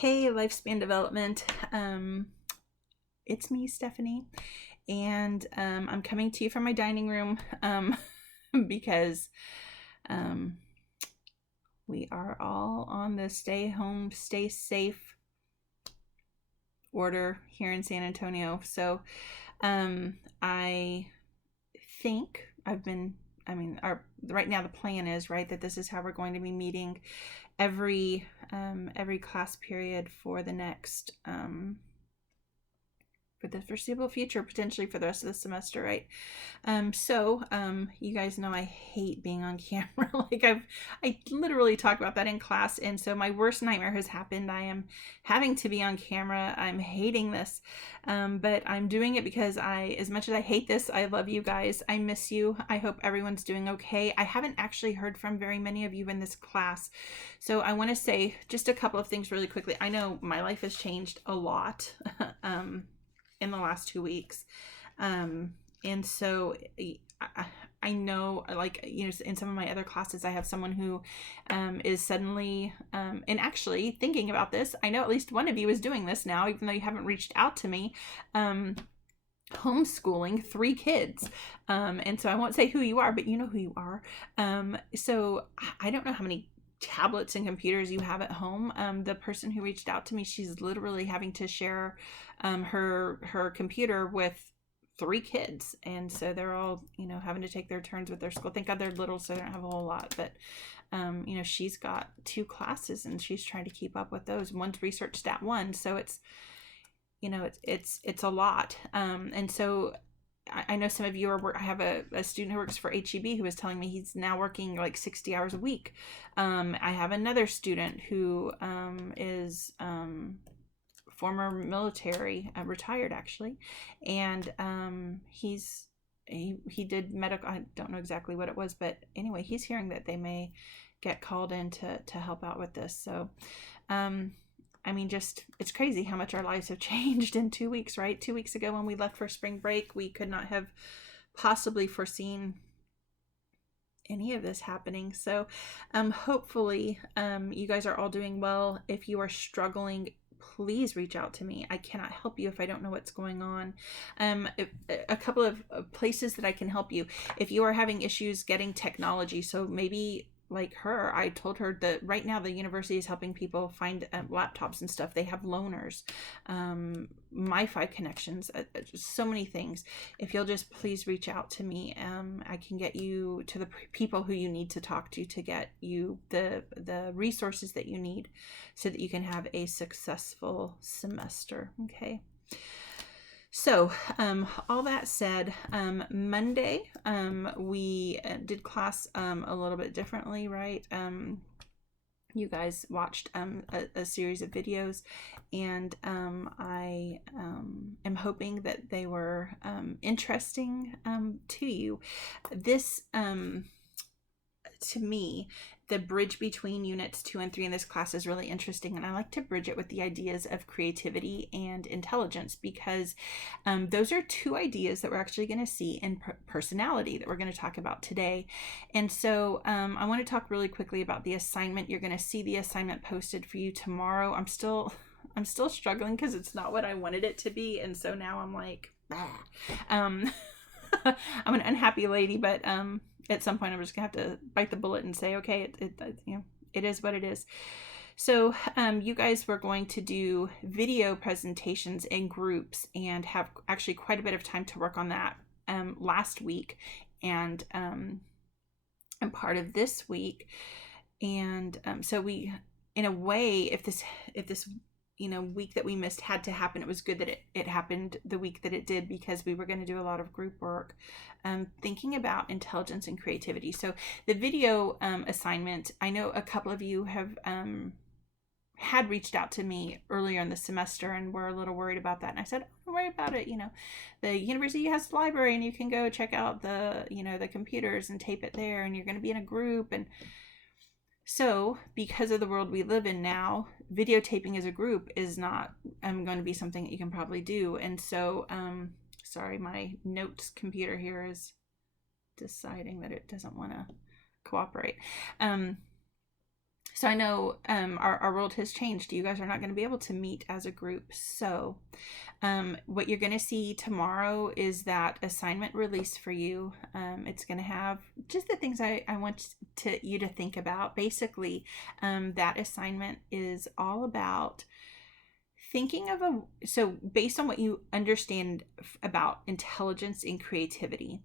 Hey, Lifespan Development. It's me, Stephanie, and I'm coming to you from my dining room because um, we are all on the stay home, stay safe order here in San Antonio. So I think right now the plan is right that this is how we're going to be meeting every class period for the next for the foreseeable future, potentially for the rest of the semester, right? You guys know I hate being on camera. I literally talk about that in class, and so my worst nightmare has happened. I am having to be on camera. I'm hating this, but I'm doing it because as much as I hate this, I love you guys. I miss you. I hope everyone's doing okay. I haven't actually heard from very many of you in this class, so I want to say just a couple of things really quickly. I know my life has changed a lot. In the last 2 weeks. And so I know, in some of my other classes, I have someone who is suddenly, and actually thinking about this, I know at least one of you is doing this now, even though you haven't reached out to me. Homeschooling 3 kids. And so I won't say who you are, but you know who you are. So I don't know how many tablets and computers you have at home. The person who reached out to me, she's literally having to share her computer with 3 kids, and so they're all having to take their turns with their school. Thank God they're little, so they don't have a whole lot, but she's got 2 classes and she's trying to keep up with those. One's research stat 1, so it's a lot. And so I know some of you are. I have a student who works for HEB who was telling me he's now working like 60 hours a week. I have another student who is former military, retired actually, and he did medical. I don't know exactly what it was, but anyway, he's hearing that they may get called in to help out with this. So it's crazy how much our lives have changed in 2 weeks, right? 2 weeks ago when we left for spring break, we could not have possibly foreseen any of this happening. So hopefully you guys are all doing well. If you are struggling, please reach out to me. I cannot help you if I don't know what's going on. A couple of places that I can help you. If you are having issues getting technology, so maybe like her, I told her that right now the university is helping people find laptops and stuff. They have loaners, MiFi connections, so many things. If you'll just please reach out to me, I can get you to the people who you need to talk to get you the resources that you need so that you can have a successful semester. Okay. So all that said, Monday we did class a little bit differently, right? You guys watched a series of videos, and I am hoping that they were interesting to you. This to me, the bridge between units 2 and 3 in this class is really interesting, and I like to bridge it with the ideas of creativity and intelligence, because those are 2 ideas that we're actually going to see in personality that we're going to talk about today. And so I want to talk really quickly about the assignment. You're going to see the assignment posted for you tomorrow. I'm still struggling because it's not what I wanted it to be, and so now I'm like, I'm an unhappy lady, but at some point I'm just gonna have to bite the bullet and say, okay, it is what it is. So you guys were going to do video presentations in groups and have actually quite a bit of time to work on that last week and part of this week. And so we, in a way, if this week that we missed had to happen, it was good that it happened the week that it did, because we were going to do a lot of group work thinking about intelligence and creativity. So the video assignment, I know a couple of you have had reached out to me earlier in the semester and were a little worried about that, and I said, don't worry about it. The university has a library and you can go check out the computers and tape it there, and you're going to be in a group. And so, because of the world we live in now, videotaping as a group is not going to be something that you can probably do. And so, sorry, my notes computer here is deciding that it doesn't want to cooperate. So I know our world has changed. You guys are not going to be able to meet as a group. So what you're going to see tomorrow is that assignment release for you. It's going to have just the things I want you to think about. Basically, that assignment is all about thinking of so based on what you understand about intelligence and creativity,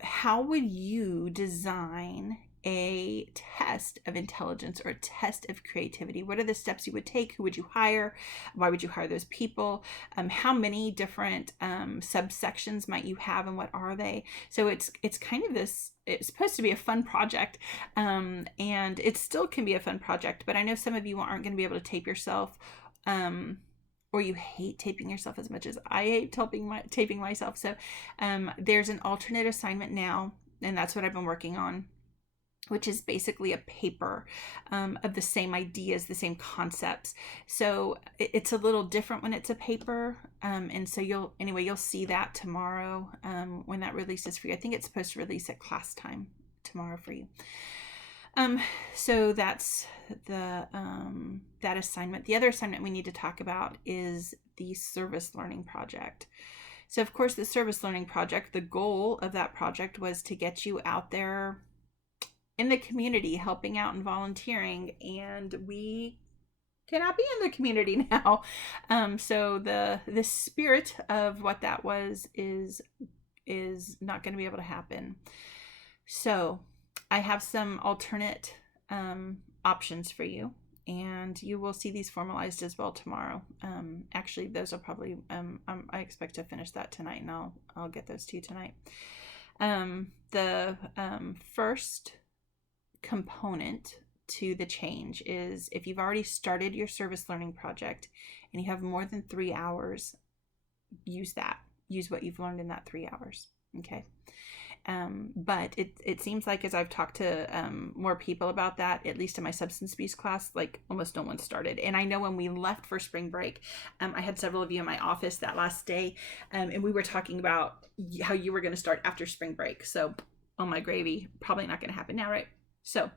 how would you design a test of intelligence or a test of creativity? What are the steps you would take? Who would you hire? Why would you hire those people? How many different subsections might you have, and what are they? So it's kind of this, it's supposed to be a fun project, and it still can be a fun project, but I know some of you aren't going to be able to tape yourself, or you hate taping yourself as much as I hate taping myself. So there's an alternate assignment now, and that's what I've been working on, which is basically a paper of the same ideas, the same concepts. So it's a little different when it's a paper. And so you'll see that tomorrow when that releases for you. I think it's supposed to release at class time tomorrow for you. So that's that assignment. The other assignment we need to talk about is the service learning project. So of course, the service learning project, the goal of that project was to get you out there in the community, helping out and volunteering, and we cannot be in the community now. So the spirit of what that was is not going to be able to happen. So I have some alternate options for you, and you will see these formalized as well tomorrow. Actually, those are probably I expect to finish that tonight, and I'll get those to you tonight. The first component to the change is if you've already started your service learning project and you have more than 3 hours, use what you've learned in that 3 hours. Okay. But it seems like as I've talked to more people about that, at least in my substance abuse class, like almost no one started. And I know when we left for spring break, I had several of you in my office that last day, and we were talking about how you were going to start after spring break. So, oh my gravy, probably not going to happen now, right? So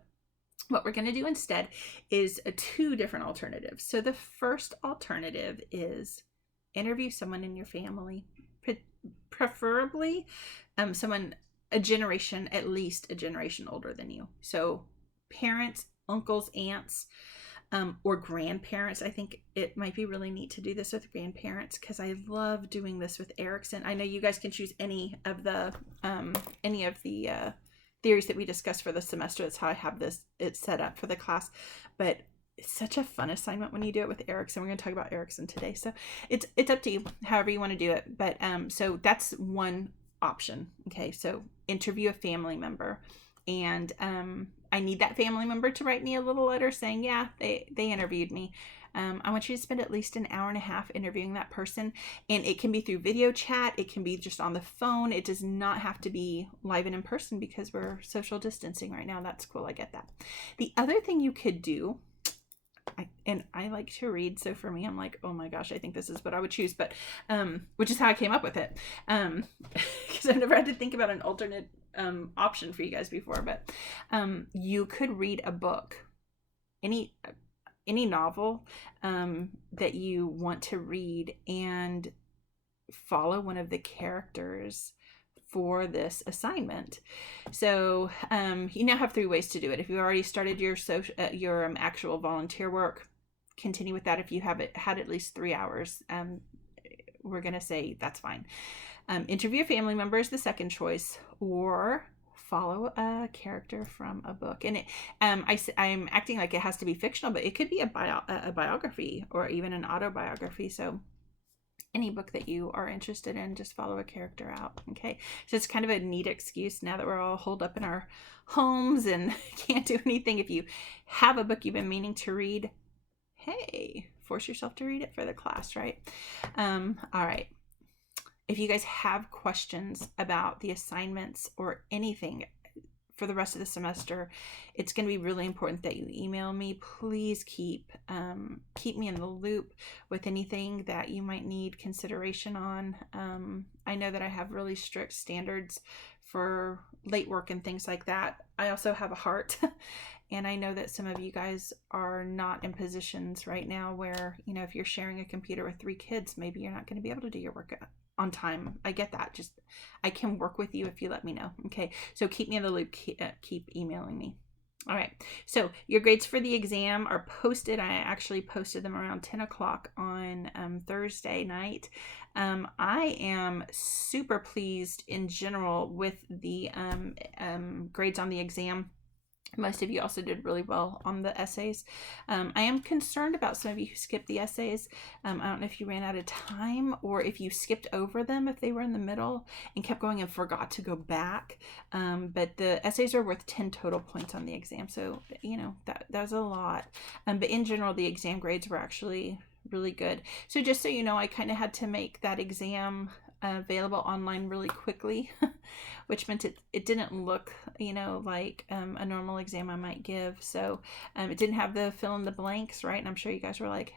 what we're going to do instead is 2 different alternatives. So the first alternative is interview someone in your family, preferably someone at least a generation older than you. So parents, uncles, aunts, or grandparents. I think it might be really neat to do this with grandparents, because I love doing this with Erikson. I know you guys can choose any of the theories that we discussed for the semester. That's how I have it's set up for the class. But it's such a fun assignment when you do it with Erikson. We're going to talk about Erikson today. So it's up to you, however you want to do it. But so that's one option. Okay, so interview a family member. And I need that family member to write me a little letter saying, yeah, they interviewed me. I want you to spend at least an hour and a half interviewing that person. And it can be through video chat. It can be just on the phone. It does not have to be live and in person because we're social distancing right now. That's cool. I get that. The other thing you could do, I like to read. So for me, I'm like, oh my gosh, I think this is what I would choose. But which is how I came up with it. Because I've never had to think about an alternate option for you guys before. But you could read a book, any novel that you want to read, and follow one of the characters for this assignment. So you now have 3 ways to do it. If you already started your actual volunteer work, continue with that. If you have had at least 3 hours, we're going to say that's fine. Interview a family member is the second choice, or follow a character from a book. And I'm acting like it has to be fictional, but it could be a biography or even an autobiography. So any book that you are interested in, just follow a character out. Okay, so it's kind of a neat excuse now that we're all holed up in our homes and can't do anything. If you have a book you've been meaning to read, hey, force yourself to read it for the class, right? All right. If you guys have questions about the assignments or anything for the rest of the semester, it's going to be really important that you email me. Please keep me in the loop with anything that you might need consideration on. I know that I have really strict standards for late work and things like that. I also have a heart And I know that some of you guys are not in positions right now where, you know, if you're sharing a computer with 3 kids, maybe you're not going to be able to do your work on time. I get that. Just, I can work with you if you let me know. Okay. So keep me in the loop. Keep emailing me. All right. So your grades for the exam are posted. I actually posted them around 10 o'clock on Thursday night. I am super pleased in general with the grades on the exam. Most of you also did really well on the essays. I am concerned about some of you who skipped the essays. I don't know if you ran out of time or if you skipped over them if they were in the middle and kept going and forgot to go back. But the essays are worth 10 total points on the exam. So, you know, that's a lot. But in general, the exam grades were actually really good. So just so you know, I kind of had to make that exam available online really quickly, which meant it didn't look, you know, like a normal exam I might give. So it didn't have the fill in the blanks, right? And I'm sure you guys were like,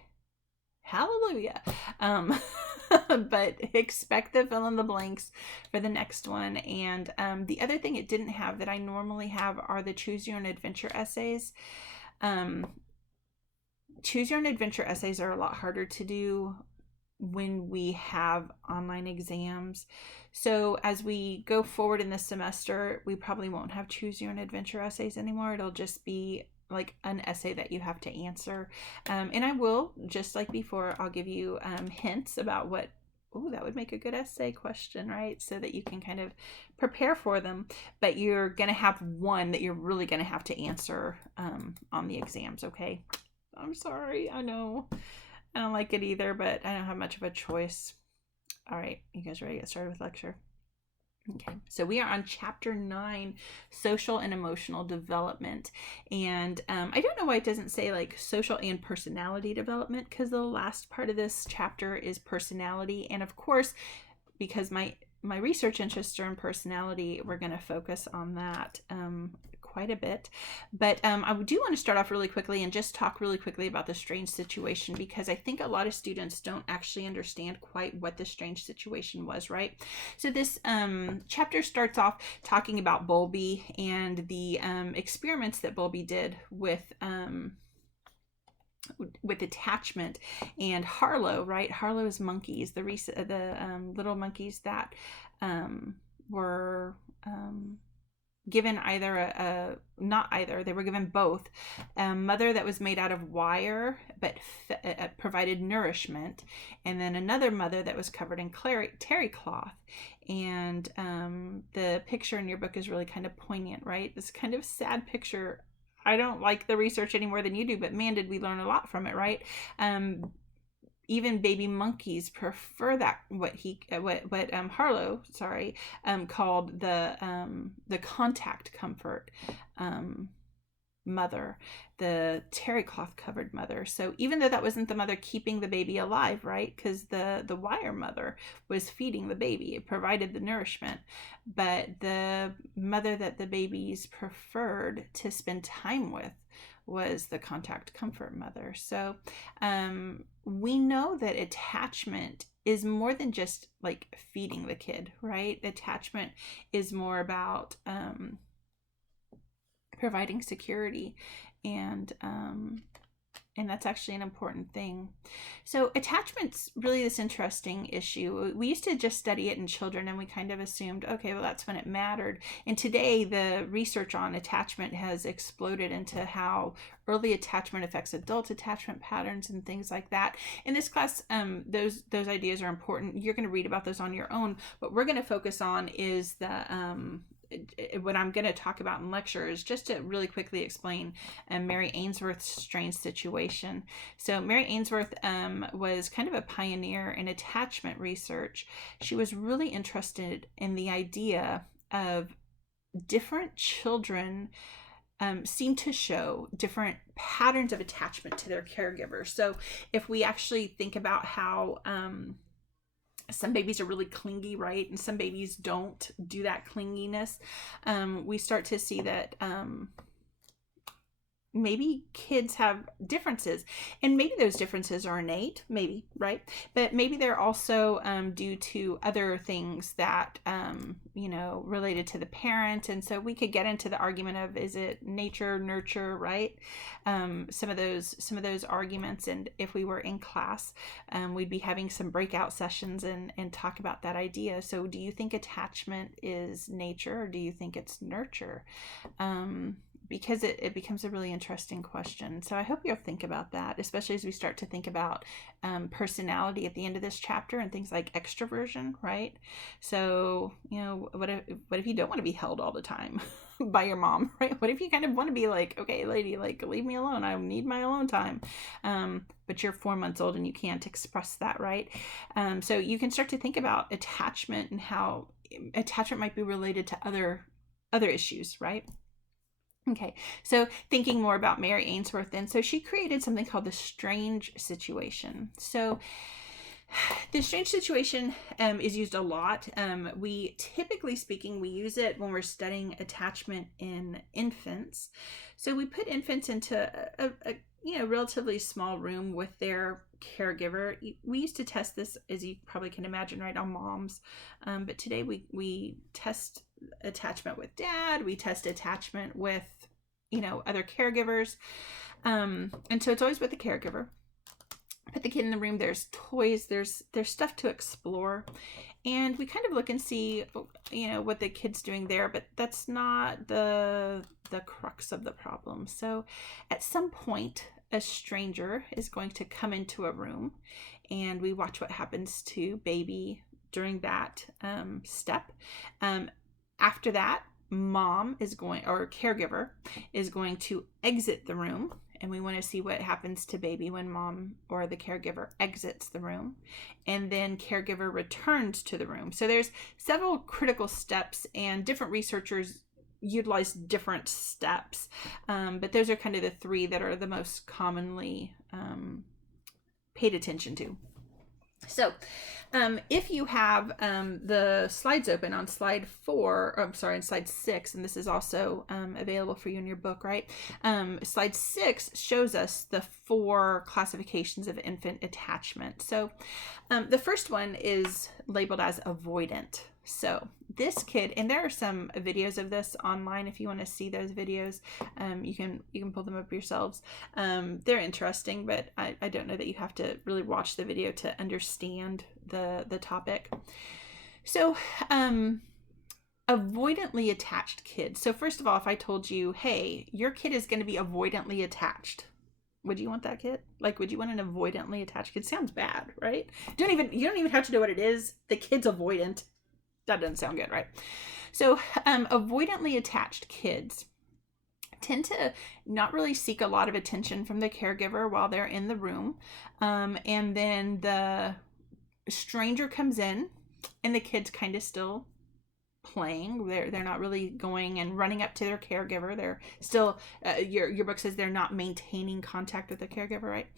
hallelujah. But expect the fill in the blanks for the next one. And the other thing it didn't have that I normally have are the choose your own adventure essays. Choose your own adventure essays are a lot harder to do when we have online exams. So as we go forward in this semester, we probably won't have choose your own adventure essays anymore. It'll just be like an essay that you have to answer. And I will, just like before, I'll give you hints about what, that would make a good essay question, right? So that you can kind of prepare for them. But you're going to have one that you're really going to have to answer on the exams, okay? I'm sorry, I know. I don't like it either, but I don't have much of a choice. All right, you guys ready to get started with lecture? Okay, so we are on chapter 9, social and emotional development. And I don't know why it doesn't say like social and personality development, because the last part of this chapter is personality. And of course, because my research interests are in personality, we're going to focus on that quite a bit. But I do want to start off really quickly and just talk really quickly about the strange situation, because I think a lot of students don't actually understand quite what the strange situation was, right? So this chapter starts off talking about Bowlby and the experiments that Bowlby did with attachment and Harlow, right? Harlow's monkeys, the little monkeys that were given they were given both a mother that was made out of wire but provided nourishment, and then another mother that was covered in terry cloth. And the picture in your book is really kind of poignant, right? This kind of sad picture. I don't like the research any more than you do, but man, did we learn a lot from it, right? Even baby monkeys prefer that, what Harlow called the contact comfort mother, the terry cloth covered mother. So even though that wasn't the mother keeping the baby alive, right? Because the wire mother was feeding the baby, it provided the nourishment, but the mother that the babies preferred to spend time with was the contact comfort mother. So we know that attachment is more than just like feeding the kid, right? Attachment is more about providing security, and that's actually an important thing. So attachment's really this interesting issue. We used to just study it in children, and we kind of assumed, okay, well, that's when it mattered. And today the research on attachment has exploded into how early attachment affects adult attachment patterns and things like that. In this class, those ideas are important. You're going to read about those on your own. What we're going to focus on is what I'm going to talk about in lecture is just to really quickly explain Mary Ainsworth's strange situation. So Mary Ainsworth was kind of a pioneer in attachment research. She was really interested in the idea of different children seem to show different patterns of attachment to their caregivers. So if we actually think about how some babies are really clingy, right? And some babies don't do that clinginess. We start to see that maybe kids have differences, and maybe those differences are innate, maybe, right? But maybe they're also due to other things that, related to the parent. And so we could get into the argument of, is it nature, nurture, right? Some of those arguments. And if we were in class, we'd be having some breakout sessions and talk about that idea. So do you think attachment is nature, or do you think it's nurture? Because it becomes a really interesting question. So I hope you'll think about that, especially as we start to think about personality at the end of this chapter and things like extroversion, right? So, what if you don't want to be held all the time by your mom, right? What if you kind of want to be like, okay, lady, like, leave me alone. I need my alone time. But you're 4 months old and you can't express that, right? So you can start to think about attachment and how attachment might be related to other issues, right? Okay, so thinking more about Mary Ainsworth then. So she created something called the strange situation. So the strange situation is used a lot. We, typically speaking, we use it when we're studying attachment in infants. So we put infants into a relatively small room with their caregiver. We used to test this, as you probably can imagine, right, on moms. But today we test attachment with dad. We test attachment with, other caregivers. And so it's always with the caregiver. Put the kid in the room. There's toys. There's stuff to explore. And we kind of look and see, what the kid's doing there. But that's not the crux of the problem. So at some point, a stranger is going to come into a room, and we watch what happens to baby during that step. After that, mom is going, or caregiver is going to exit the room, and we want to see what happens to baby when mom or the caregiver exits the room, and then caregiver returns to the room. So there's several critical steps, and different researchers utilize different steps, but those are kind of the three that are the most commonly paid attention to. So if you have the slides open on slide 6, and this is also available for you in your book, right? Slide 6 shows us the 4 classifications of infant attachment. So the first one is labeled as avoidant. So this kid, and there are some videos of this online if you want to see those videos. You can pull them up yourselves. They're interesting, but I don't know that you have to really watch the video to understand the topic. So avoidantly attached kids. So first of all, if I told you, hey, your kid is going to be avoidantly attached, would you want that kid? Like, would you want an avoidantly attached kid? Sounds bad, right? You don't even have to know what it is. The kid's avoidant. That doesn't sound good, right? So avoidantly attached kids tend to not really seek a lot of attention from the caregiver while they're in the room. And then the stranger comes in, and the kid's kind of still playing. They're not really going and running up to their caregiver. They're still, your book says they're not maintaining contact with the caregiver, right?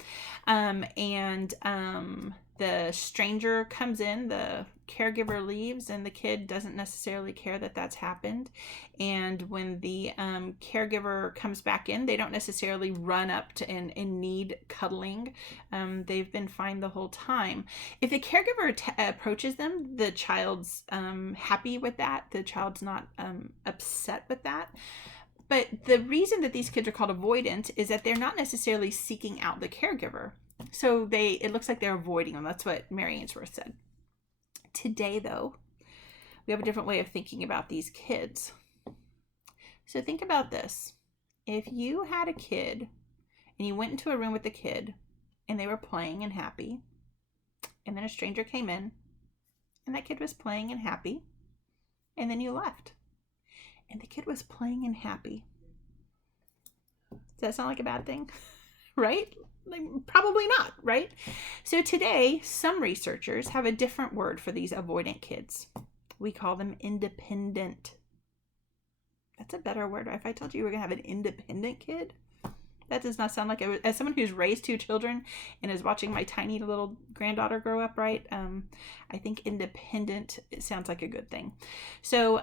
The stranger comes in, the caregiver leaves, and the kid doesn't necessarily care that that's happened. And when the caregiver comes back in, they don't necessarily run up to and need cuddling. They've been fine the whole time. If the caregiver approaches them, the child's happy with that. The child's not upset with that. But the reason that these kids are called avoidant is that they're not necessarily seeking out the caregiver. So it looks like they're avoiding them. That's what Mary Ainsworth said. Today, though, we have a different way of thinking about these kids. So think about this. If you had a kid and you went into a room with the kid and they were playing and happy, and then a stranger came in and that kid was playing and happy, and then you left and the kid was playing and happy, does that sound like a bad thing? Right? Like, probably not, right? So today, some researchers have a different word for these avoidant kids. We call them independent. That's a better word. If I told you we were going to have an independent kid, That does not sound like it. As someone who's raised 2 children and is watching my tiny little granddaughter grow up, right? I think independent, it sounds like a good thing. So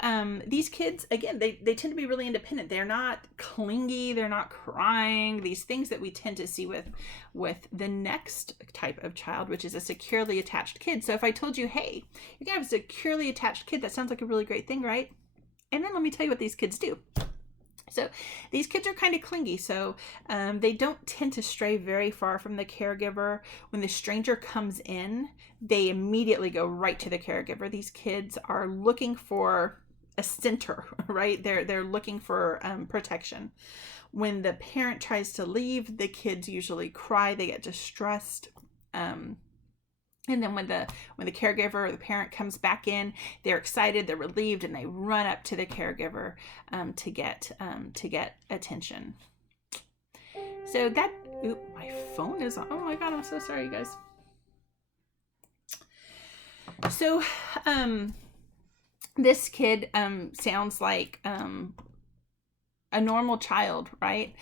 these kids, again, they tend to be really independent. They're not clingy. They're not crying. These things that we tend to see with the next type of child, which is a securely attached kid. So if I told you, hey, you're going to have a securely attached kid, that sounds like a really great thing, right? And then let me tell you what these kids do. So these kids are kind of clingy, so they don't tend to stray very far from the caregiver. When the stranger comes in, they immediately go right to the caregiver. These kids are looking for a center, right? They're looking for protection. When the parent tries to leave, the kids usually cry. They get distressed. And then when the caregiver or the parent comes back in, they're excited, they're relieved, and they run up to the caregiver to get attention. So that, my phone is on. Oh my God, I'm so sorry, you guys. So this kid sounds like a normal child, right?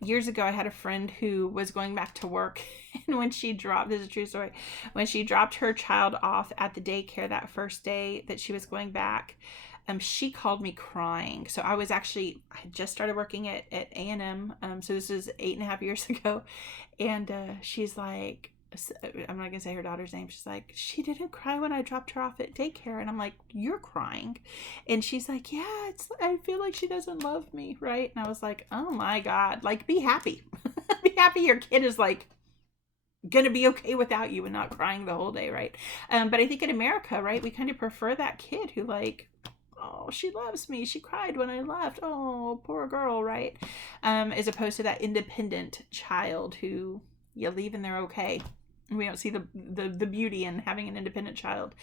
Years ago, I had a friend who was going back to work, and when she dropped, this is a true story, when she dropped her child off at the daycare that first day that she was going back, she called me crying. So I had just started working at A&M, so this is 8.5 years ago, and she's like, I'm not gonna say her daughter's name. She's like, she didn't cry when I dropped her off at daycare. And I'm like, you're crying? And she's like, yeah, I feel like she doesn't love me, right? And I was like, oh my God, like, be happy. Be happy your kid is like gonna be okay without you and not crying the whole day, right? But I think in America, right, we kind of prefer that kid who like, oh, she loves me, she cried when I left, oh, poor girl, right? As opposed to that independent child who you leave and they're okay. We don't see the beauty in having an independent child.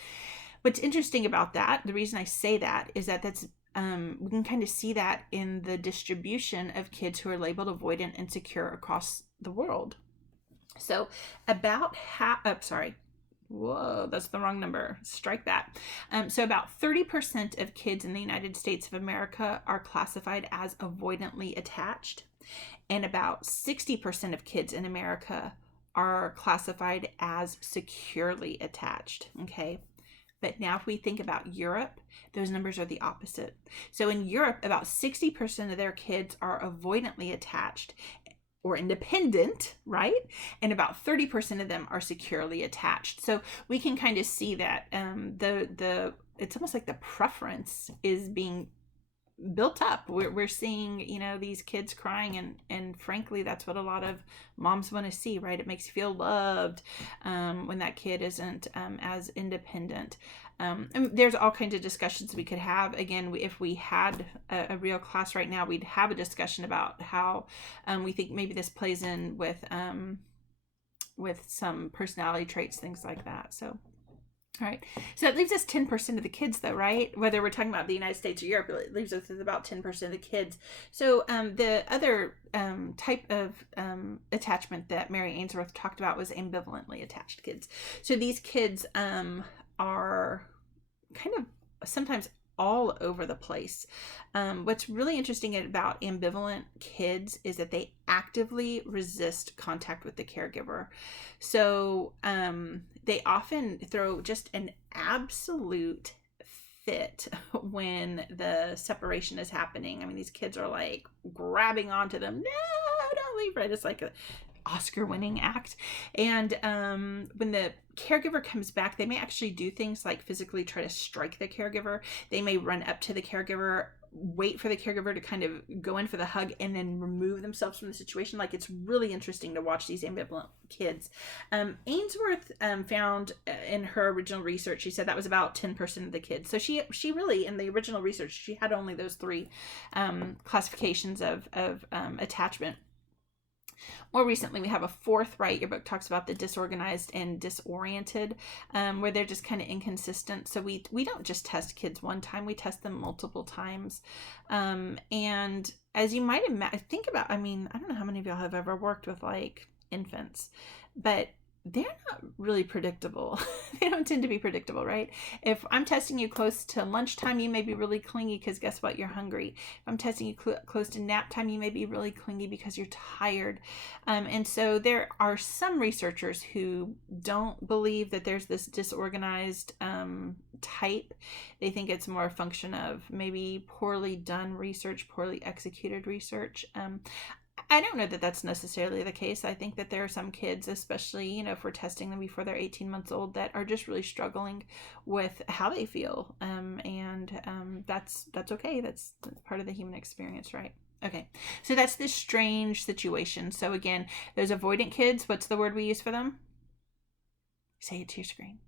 What's interesting about that, the reason I say that, is that that's we can kind of see that in the distribution of kids who are labeled avoidant and secure across the world. So about whoa, that's the wrong number. Strike that. So about 30% of kids in the United States of America are classified as avoidantly attached, and about 60% of kids in America are classified as securely attached, okay? But now if we think about Europe, those numbers are the opposite. So in Europe, about 60% of their kids are avoidantly attached or independent, right? And about 30% of them are securely attached. So we can kind of see that it's almost like the preference is being built up. We're seeing, these kids crying, and frankly, that's what a lot of moms want to see, right? It makes you feel loved when that kid isn't as independent. And there's all kinds of discussions we could have. Again, if we had a real class right now, we'd have a discussion about how we think maybe this plays in with some personality traits, things like that. So all right. So that leaves us 10% of the kids, though, right? Whether we're talking about the United States or Europe, it leaves us with about 10% of the kids. So the other type of attachment that Mary Ainsworth talked about was ambivalently attached kids. So these kids are kind of sometimes all over the place. What's really interesting about ambivalent kids is that they actively resist contact with the caregiver. So they often throw just an absolute fit when the separation is happening. I mean, these kids are like grabbing onto them. No, don't leave, right? It's like a Oscar-winning act. And when the caregiver comes back, they may actually do things like physically try to strike the caregiver. They may run up to the caregiver, wait for the caregiver to kind of go in for the hug, and then remove themselves from the situation. Like, it's really interesting to watch these ambivalent kids. Ainsworth found in her original research, she said that was about 10% of the kids. So she really, in the original research, she had only those 3 classifications of attachment. More recently, we have a 4th, right? Your book talks about the disorganized and disoriented, where they're just kind of inconsistent. So we don't just test kids one time, we test them multiple times. And as you might think about, I mean, I don't know how many of y'all have ever worked with like infants, but they're not really predictable. They don't tend to be predictable, right? If I'm testing you close to lunchtime, you may be really clingy because guess what? You're hungry. If I'm testing you close to nap time, you may be really clingy because you're tired. And so there are some researchers who don't believe that there's this disorganized type. They think it's more a function of maybe poorly done research, poorly executed research. I don't know that that's necessarily the case. I think that there are some kids, especially, if we're testing them before they're 18 months old, that are just really struggling with how they feel. That's okay. That's part of the human experience, right? Okay, so that's this strange situation. So again, those avoidant kids, what's the word we use for them? Say it to your screen.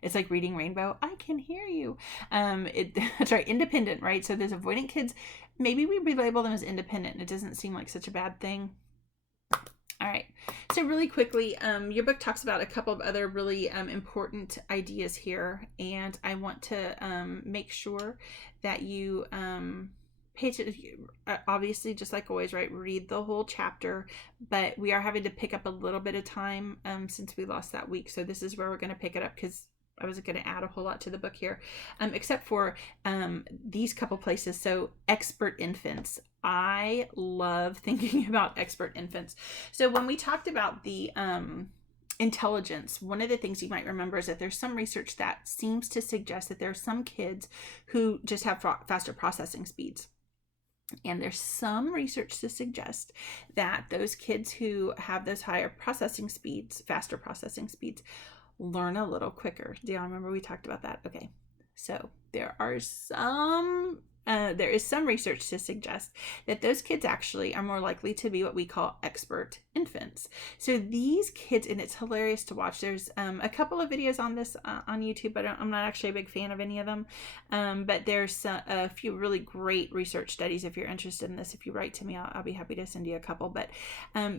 It's like reading Rainbow. I can hear you. That's right, independent, right? So those avoidant kids, maybe we relabel them as independent. It doesn't seem like such a bad thing. All right. So really quickly, your book talks about a couple of other really important ideas here, and I want to make sure that you pay attention. Obviously, just like always, right? Read the whole chapter, but we are having to pick up a little bit of time since we lost that week. So this is where we're going to pick it up because I wasn't going to add a whole lot to the book here, except for these couple places. So expert infants. I love thinking about expert infants. So when we talked about the intelligence, one of the things you might remember is that there's some research that seems to suggest that there are some kids who just have faster processing speeds. And there's some research to suggest that those kids who have those higher processing speeds, faster processing speeds, learn a little quicker. Do y'all remember we talked about that? Okay. So there is some research to suggest that those kids actually are more likely to be what we call expert infants. So these kids, and it's hilarious to watch. There's a couple of videos on this on YouTube, but I'm not actually a big fan of any of them. But there's a few really great research studies. If you're interested in this, if you write to me, I'll be happy to send you a couple. But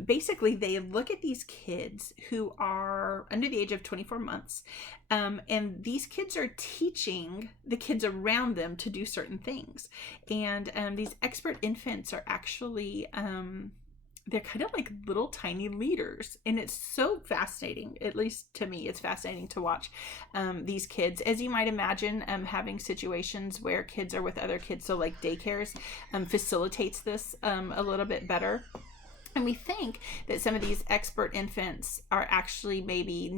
basically, they look at these kids who are under the age of 24 months. And these kids are teaching the kids around them to do certain things. And these expert infants are actually, they're kind of like little tiny leaders. And it's so fascinating, at least to me, it's fascinating to watch these kids. As you might imagine, having situations where kids are with other kids, so like daycares, facilitates this a little bit better. And we think that some of these expert infants are actually maybe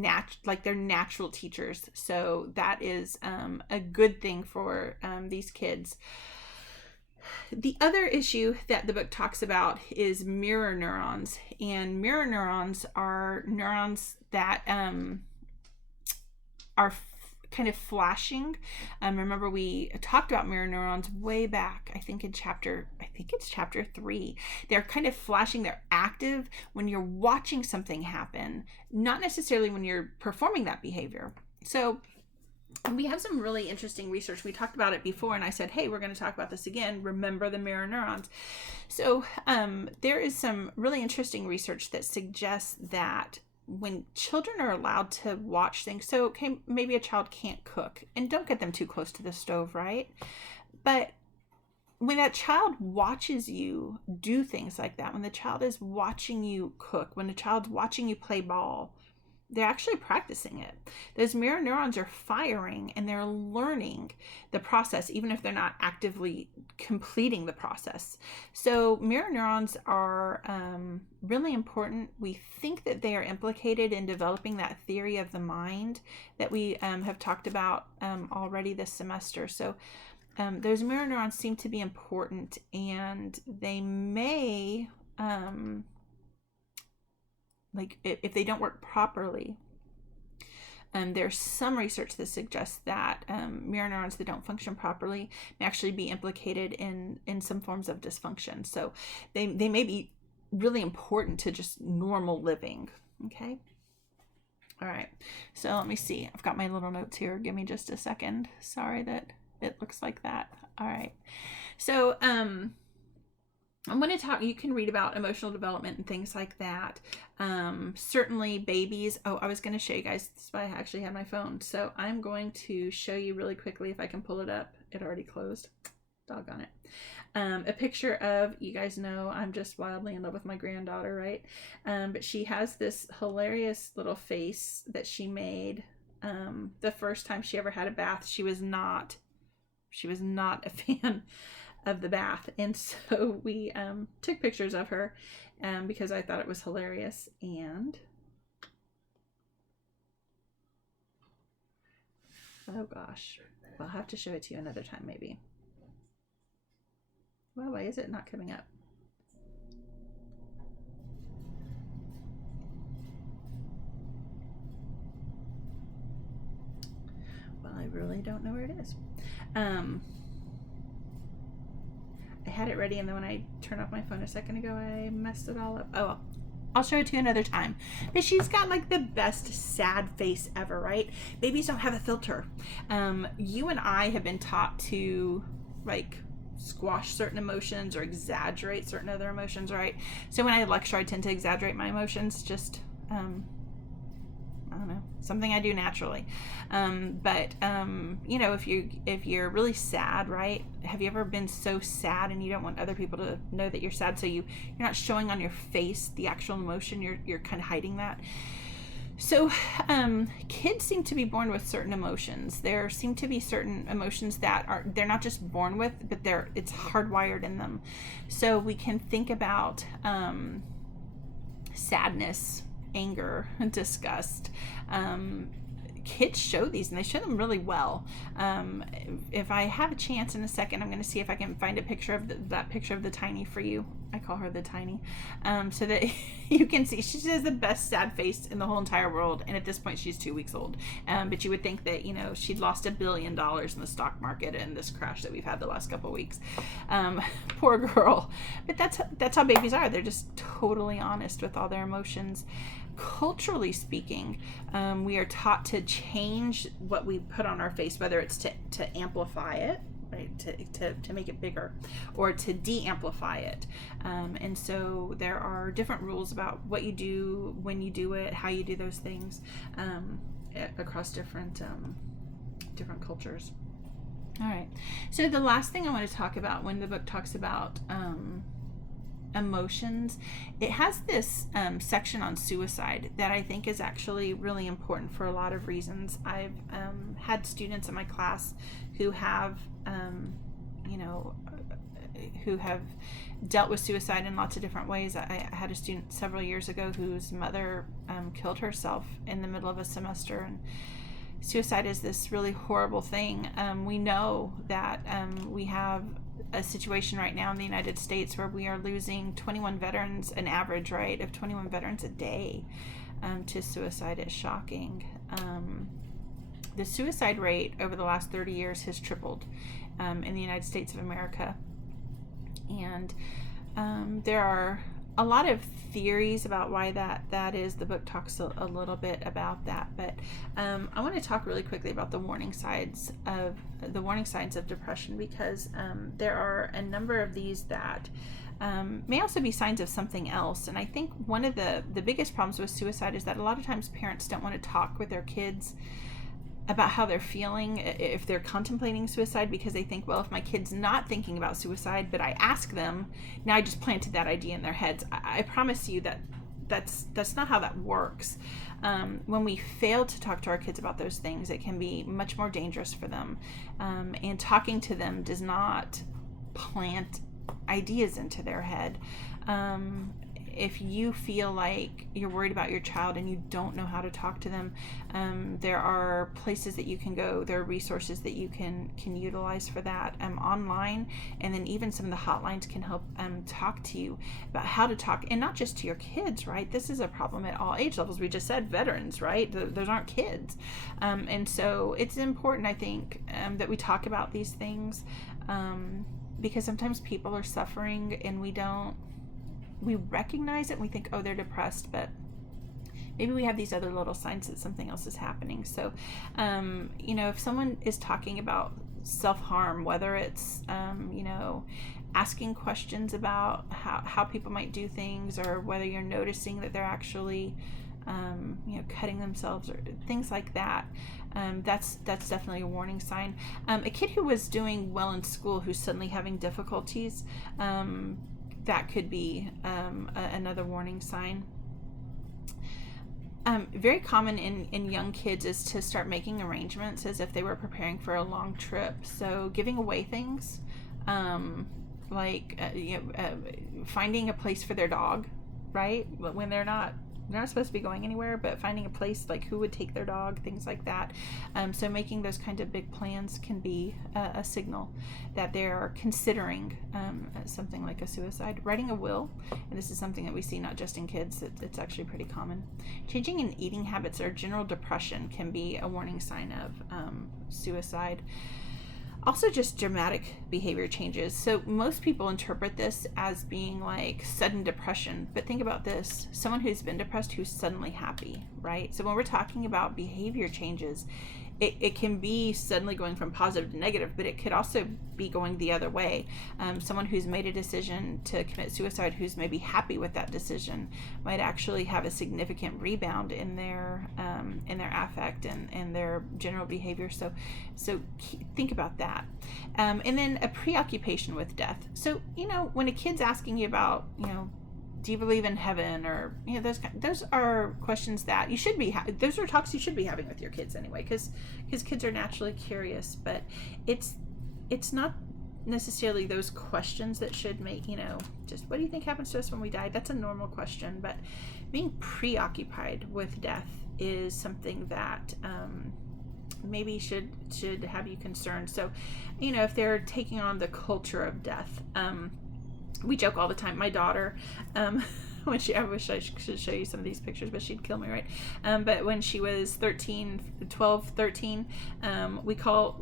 they're natural teachers. So that is a good thing for these kids. The other issue that the book talks about is mirror neurons. And mirror neurons are neurons that are kind of flashing. Remember we talked about mirror neurons way back, I think it's chapter 3. They're kind of flashing. They're active when you're watching something happen, not necessarily when you're performing that behavior. So we have some really interesting research. We talked about it before, and I said, hey, we're going to talk about this again. Remember the mirror neurons. So there is some really interesting research that suggests that when children are allowed to watch things, so okay, maybe a child can't cook, and don't get them too close to the stove, right? But when that child watches you do things like that, when the child is watching you cook, when the child's watching you play ball, they're actually practicing it. Those mirror neurons are firing and they're learning the process, even if they're not actively completing the process. So mirror neurons are really important. We think that they are implicated in developing that theory of the mind that we have talked about already this semester. So those mirror neurons seem to be important, and they may like if they don't work properly, there's some research that suggests that mirror neurons that don't function properly may actually be implicated in some forms of dysfunction. So they may be really important to just normal living. Okay. All right. So let me see. I've got my little notes here. Give me just a second. Sorry that it looks like that. All right. So I'm going to talk, you can read about emotional development and things like that. Certainly babies. Oh, I was going to show you guys, this is why I actually have my phone. So I'm going to show you really quickly if I can pull it up. It already closed. Doggone it. A picture of, you guys know I'm just wildly in love with my granddaughter, right? But she has this hilarious little face that she made the first time she ever had a bath. She was not a fan of the bath, and so we took pictures of her because I thought it was hilarious. And oh gosh, I'll have to show it to you another time maybe. Well, why is it not coming up? Well, I really don't know where it is. I had it ready, and then when I turned off my phone a second ago, I messed it all up. Oh well. I'll show it to you another time. But she's got like the best sad face ever, right? Babies don't have a filter. You and I have been taught to like squash certain emotions or exaggerate certain other emotions, right? So when I lecture, I tend to exaggerate my emotions, just I don't know, something I do naturally. You know, if you're really sad, right? Have you ever been so sad and you don't want other people to know that you're sad, so you're not showing on your face the actual emotion, you're kind of hiding that. So kids seem to be born with certain emotions. There seem to be certain emotions that they're not just born with, but it's hardwired in them. So we can think about sadness, anger, disgust. Kids show these, and they show them really well. If I have a chance in a second, I'm going to see if I can find a picture of that picture of the Tiny for you. I call her the Tiny, so that you can see she has the best sad face in the whole entire world. And at this point, she's 2 weeks old. But you would think that, you know, she'd lost $1 billion in the stock market in this crash that we've had the last couple of weeks. Poor girl. But that's how babies are. They're just totally honest with all their emotions. Culturally speaking, we are taught to change what we put on our face, whether it's to amplify it, right, to make it bigger, or to de-amplify it. And so there are different rules about what you do, when you do it, how you do those things, across different cultures. All right. So the last thing I want to talk about when the book talks about emotions, it has this section on suicide that I think is actually really important for a lot of reasons. I've had students in my class who have who have dealt with suicide in lots of different ways. I had a student several years ago whose mother killed herself in the middle of a semester, and suicide is this really horrible thing. We know that we have a situation right now in the United States where we are losing 21 veterans, an average, right, of 21 veterans a day to suicide. Is shocking. The suicide rate over the last 30 years has tripled in the United States of America. And there are a lot of theories about why that is. The book talks a little bit about that, but I want to talk really quickly about the warning signs of depression, because there are a number of these that may also be signs of something else. And I think one of the biggest problems with suicide is that a lot of times parents don't want to talk with their kids about how they're feeling if they're contemplating suicide, because they think, well, if my kid's not thinking about suicide, but I ask them, now I just planted that idea in their heads. I promise you that's not how that works. When we fail to talk to our kids about those things, it can be much more dangerous for them. And talking to them does not plant ideas into their head. If you feel like you're worried about your child and you don't know how to talk to them, there are places that you can go. There are resources that you can utilize for that online, and then even some of the hotlines can help talk to you about how to talk, and not just to your kids, right? This is a problem at all age levels. We just said veterans, right? Those aren't kids. And so it's important, I think, that we talk about these things, because sometimes people are suffering and we recognize it and we think, oh, they're depressed, but maybe we have these other little signs that something else is happening. So, if someone is talking about self-harm, whether it's, asking questions about how people might do things, or whether you're noticing that they're actually cutting themselves or things like that. That's definitely a warning sign. A kid who was doing well in school who's suddenly having difficulties, that could be another warning sign. Very common in young kids is to start making arrangements as if they were preparing for a long trip. So giving away things, finding a place for their dog, right? When they're not supposed to be going anywhere, but finding a place, like who would take their dog, things like that. So making those kind of big plans can be a signal that they're considering something like a suicide. Writing a will, and this is something that we see not just in kids, it's actually pretty common. Changing in eating habits or general depression can be a warning sign of suicide. Also, just dramatic behavior changes. So most people interpret this as being like sudden depression, but think about this: someone who's been depressed who's suddenly happy, right? So when we're talking about behavior changes, it can be suddenly going from positive to negative, but it could also be going the other way. Someone who's made a decision to commit suicide, who's maybe happy with that decision, might actually have a significant rebound in their affect and their general behavior. So think about that. And then a preoccupation with death. So when a kid's asking you about do you believe in heaven, or those are questions that you should be those are talks you should be having with your kids anyway, because kids are naturally curious. But it's not necessarily those questions that should make just what do you think happens to us when we die. That's a normal question, but being preoccupied with death is something that maybe should have you concerned. So if they're taking on the culture of death, we joke all the time. My daughter, I wish I should show you some of these pictures, but she'd kill me, right? But when she was 13, we call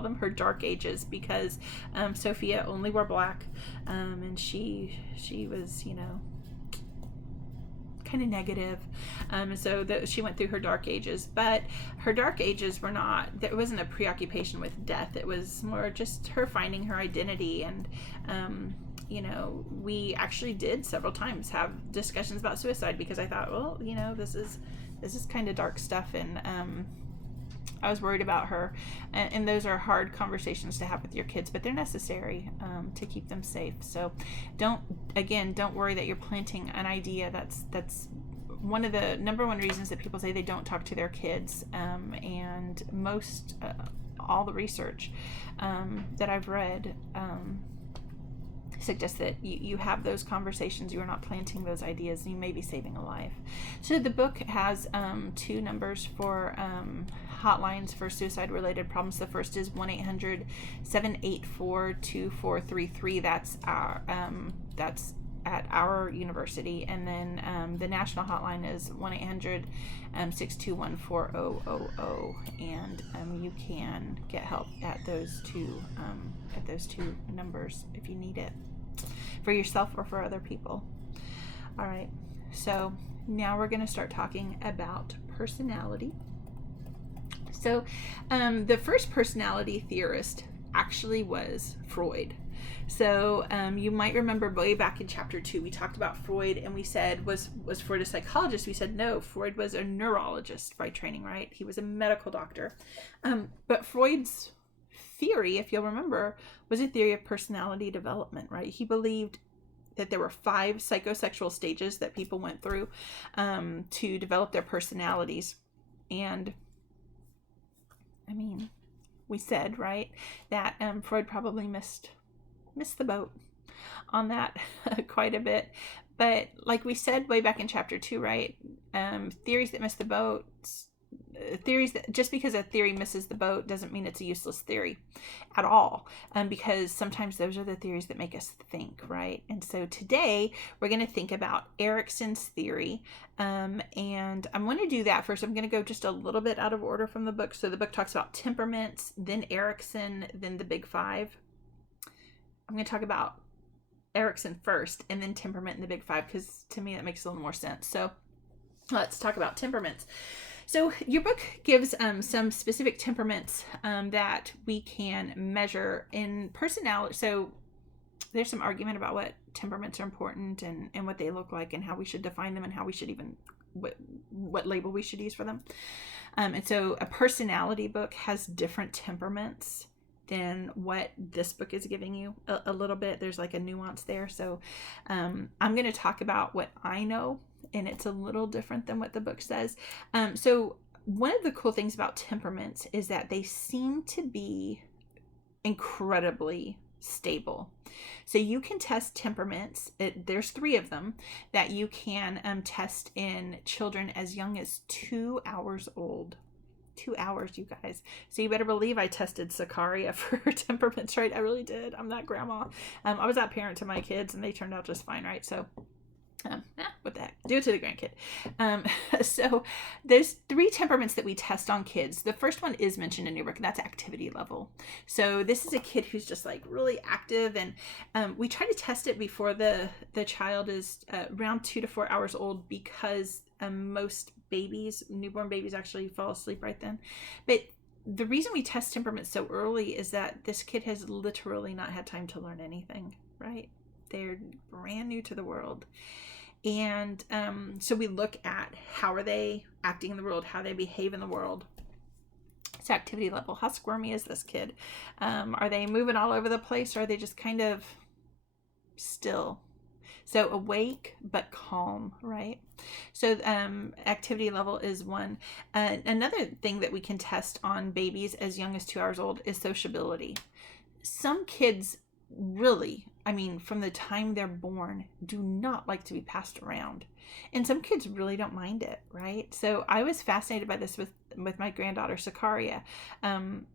them her dark ages, because Sophia only wore black, and she was, kind of negative, so she went through her dark ages. But her dark ages there wasn't a preoccupation with death. It was more just her finding her identity. And we actually did several times have discussions about suicide, because I thought, well, this is kind of dark stuff, and I was worried about her, and those are hard conversations to have with your kids, but they're necessary to keep them safe. So don't worry that you're planting an idea. That's one of the number one reasons that people say they don't talk to their kids, and most all the research that I've read suggests that you have those conversations. You are not planting those ideas, and you may be saving a life. So the book has 2 numbers for hotlines for suicide related problems. The first is 1-800-784-2433. That's at our university. And then the national hotline is 1-800-621-4000, and you can get help at those two numbers if you need it, for yourself or for other people. All right, so now we're going to start talking about personality. So the first personality theorist actually was Freud. So you might remember way back in chapter 2, we talked about Freud, and we said, was Freud a psychologist? We said no, Freud was a neurologist by training, right? He was a medical doctor. But Freud's theory, if you'll remember, was a theory of personality development, right? He believed that there were 5 psychosexual stages that people went through to develop their personalities. And we said, right, that Freud probably missed the boat on that quite a bit. But like we said way back in chapter 2, right, theories that miss the boat, theories that just because a theory misses the boat doesn't mean it's a useless theory at all, because sometimes those are the theories that make us think, right? And so today we're going to think about Erikson's theory, and I'm going to do that first. I'm going to go just a little bit out of order from the book. So the book talks about temperaments, then Erikson, then the big 5. I'm going to talk about Erikson first, and then temperament and the big 5, because to me that makes a little more sense. So let's talk about temperaments. So your book gives some specific temperaments that we can measure in personality. So there's some argument about what temperaments are important and what they look like and how we should define them and how we should even what label we should use for them. And so a personality book has different temperaments than what this book is giving you a little bit. There's like a nuance there. So I'm going to talk about what I know, and it's a little different than what the book says. So one of the cool things about temperaments is that they seem to be incredibly stable. So you can test temperaments. There's 3 of them that you can test in children as young as 2 hours old. 2 hours, you guys. So you better believe I tested Sicaria for her temperaments, right? I really did. I'm that grandma. I was that parent to my kids, and they turned out just fine, right? So what the heck? Do it to the grandkid. So there's 3 temperaments that we test on kids. The first one is mentioned in your book, and that's activity level. So this is a kid who's just like really active, and we try to test it before the child is around 2 to 4 hours old, because most newborn babies actually fall asleep right then. But the reason we test temperament so early is that this kid has literally not had time to learn anything, right? They're brand new to the world. And so we look at how are they acting in the world, how they behave in the world. So activity level, how squirmy is this kid? Are they moving all over the place, or are they just kind of still? So awake but calm, right? So activity level is one. Another thing that we can test on babies as young as 2 hours old is sociability. Some kids really, from the time they're born, do not like to be passed around. And some kids really don't mind it, right? So I was fascinated by this with my granddaughter, Sicaria,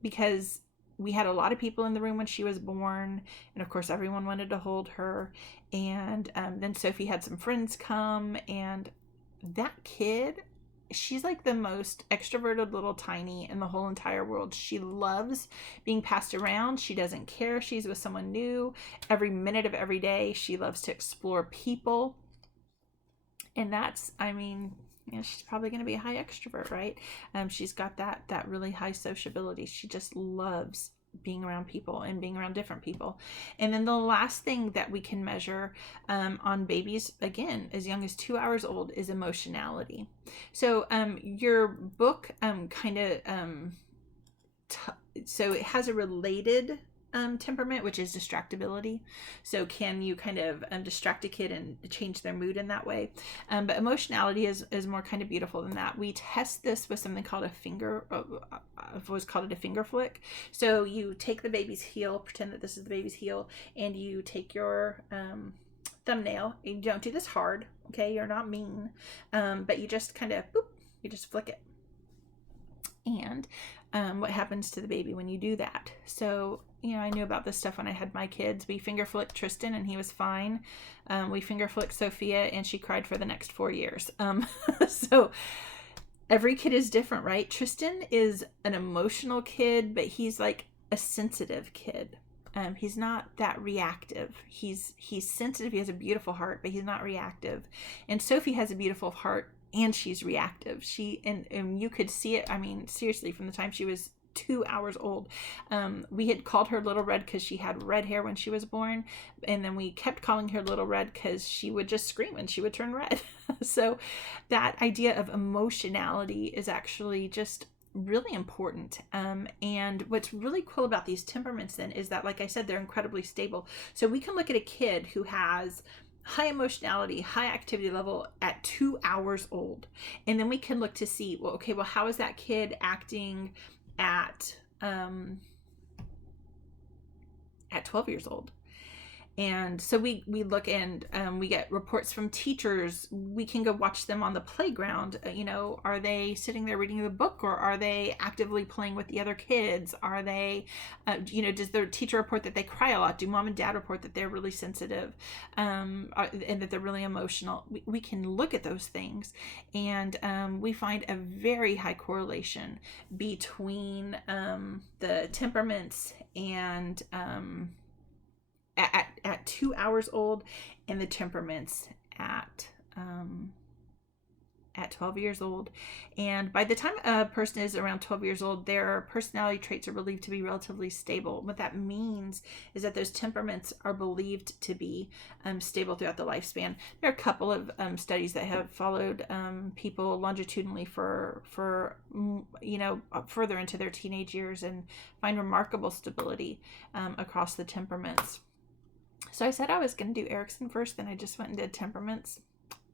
because we had a lot of people in the room when she was born. And of course, everyone wanted to hold her. And then Sophie had some friends come. And that kid, she's like the most extroverted little tiny in the whole entire world. She loves being passed around. She doesn't care if she's with someone new. Every minute of every day, she loves to explore people. And that's, she's probably going to be a high extrovert, right? She's got that really high sociability. She just loves being around people and being around different people. And then the last thing that we can measure on babies, again, as young as 2 hours old, is emotionality. So your book so it has a related temperament, which is distractibility. So can you kind of distract a kid and change their mood in that way? But emotionality is more kind of beautiful than that. We test this with something called I've always called it a finger flick. So you take the baby's heel, pretend that this is the baby's heel, and you take your thumbnail. You don't do this hard, okay? You're not mean, but you just kind of you just flick it. And what happens to the baby when you do that? So I knew about this stuff when I had my kids. We finger flicked Tristan and he was fine. We finger flicked Sophia and she cried for the next 4 years. So every kid is different, right? Tristan is an emotional kid, but he's like a sensitive kid. He's not that reactive. He's sensitive. He has a beautiful heart, but he's not reactive. And Sophie has a beautiful heart and she's reactive. And you could see it. Seriously, from the time she was 2 hours old. We had called her Little Red because she had red hair when she was born, and then we kept calling her Little Red because she would just scream and she would turn red. So that idea of emotionality is actually just really important. And what's really cool about these temperaments then is that, like I said, they're incredibly stable. So we can look at a kid who has high emotionality, high activity level at 2 hours old, and then we can look to see, how is that kid acting at 12 years old? And so we look and we get reports from teachers. We can go watch them on the playground. Are they sitting there reading the book, or are they actively playing with the other kids? Are they, does their teacher report that they cry a lot? Do mom and dad report that they're really sensitive and that they're really emotional? We can look at those things, and we find a very high correlation between the temperaments and at 2 hours old and the temperaments at at 12 years old. And by the time a person is around 12 years old, their personality traits are believed to be relatively stable. What that means is that those temperaments are believed to be stable throughout the lifespan. There are a couple of studies that have followed people longitudinally for further into their teenage years and find remarkable stability across the temperaments. So I said I was going to do Erikson first, then I just went and did temperaments.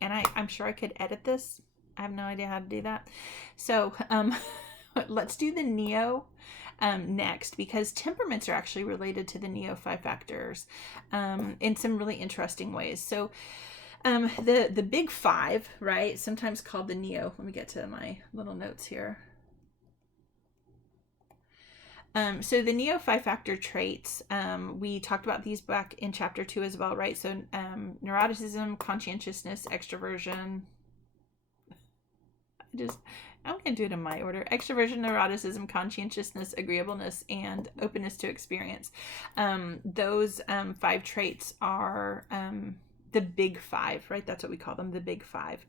And I'm sure I could edit this. I have no idea how to do that. So let's do the Neo next, because temperaments are actually related to the Neo 5 factors in some really interesting ways. So the big 5, right, sometimes called the Neo. Let me get to my little notes here. So the Neo 5 factor traits, we talked about these back in chapter 2 as well, right? So neuroticism, conscientiousness, extroversion. I'm going to do it in my order. Extroversion, neuroticism, conscientiousness, agreeableness, and openness to experience. Those 5 traits are the big 5, right? That's what we call them, the big 5.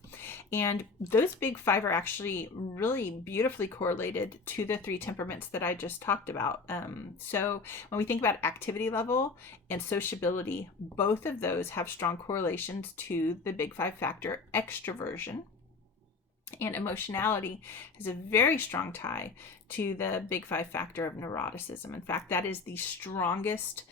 And those big 5 are actually really beautifully correlated to the 3 temperaments that I just talked about. So when we think about activity level and sociability, both of those have strong correlations to the big 5 factor, extroversion. And emotionality has a very strong tie to the big 5 factor of neuroticism. In fact, that is the strongest